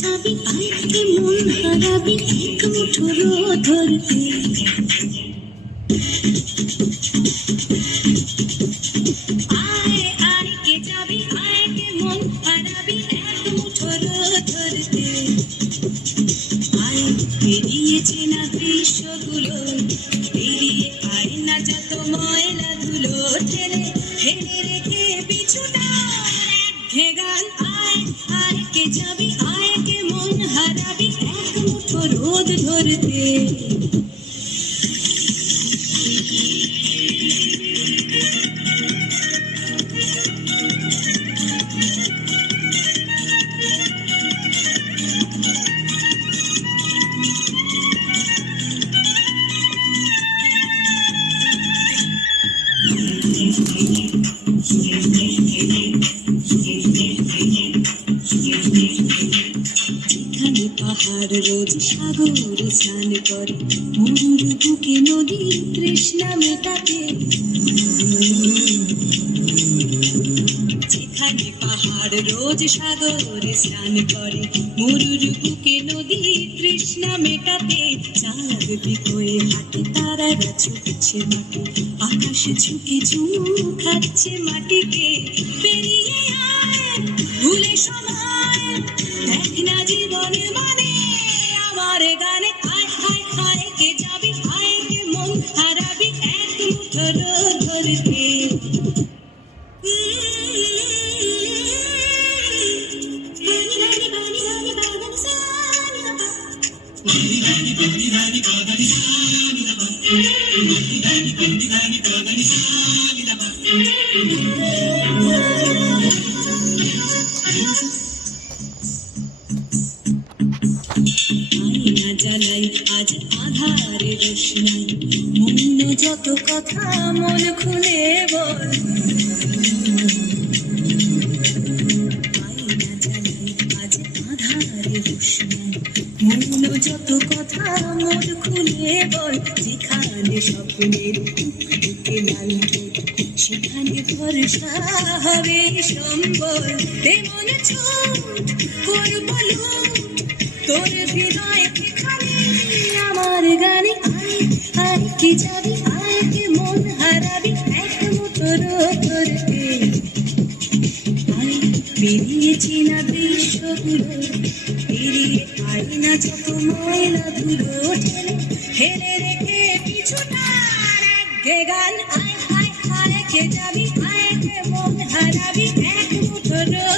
যাবি আজকে মন হারাবি এক মুঠো রোদ ধরতে আয় আজকে যাবি আজকে মন হারাবি এক মুঠো রোদ ধরতে আয় বেরিয়েছে না দৃশ্যগুলো বেরিয়ে আয় না যত ময়লা ধুলো ঠেলে ঠেলে রেখে পিছুটা এক গান আয় আজকে যাবি আজকে মন হারাবি এক মুঠো রোদ ধরতে যেখানে পাহাড় রোজ সাগরে স্নান করে মরুর বুকে নদী তৃষ্ণা মেটাতে যেখানে পাহাড় রোজ সাগরে স্নান করে মরুর বুকে নদী তৃষ্ণা মেটাতে চাঁদ বিকোয়ে হাতে তারারা ছুটছে মাটি আকাশে ঝুঁকে ঝুমু খাচ্ছে মাটিকে পেরিয়ে আয় ভুলে সময় দেখ না জীবনে মানে আমার গানে আয় হায় হায় কে যাবি আয় কে মন হারাবি এক মুঠো রোদ ধরতে জ্বালাই আজ আধারে রোশনাই মৌন যত কথা মন খুলে বল আয়না জ্বালাই আজ আধারে রোশনাই মৌন যত কথা মন খুলে বল যেখানে স্বপ্নের টুকটুকে লাল ঠোঁট সেখানে ভরসা হবে সম্বল তেমন ছোট করব তোর হৃদয় এখানে আমার গানে আয় আয় কে যাবি আয় কে মন হারাবি এক মুঠো রোদ ধরতে আয় বেরিয়েছি না দৃশ্যগুলো বেরিয়ে আয় না যত ময়লা ধুলো ঠেলে ঠেলে রেখে পিছুটার এক গান আয় আয় আয় কে যাবি আয় কে মন হারাবি এক মুঠো রোদ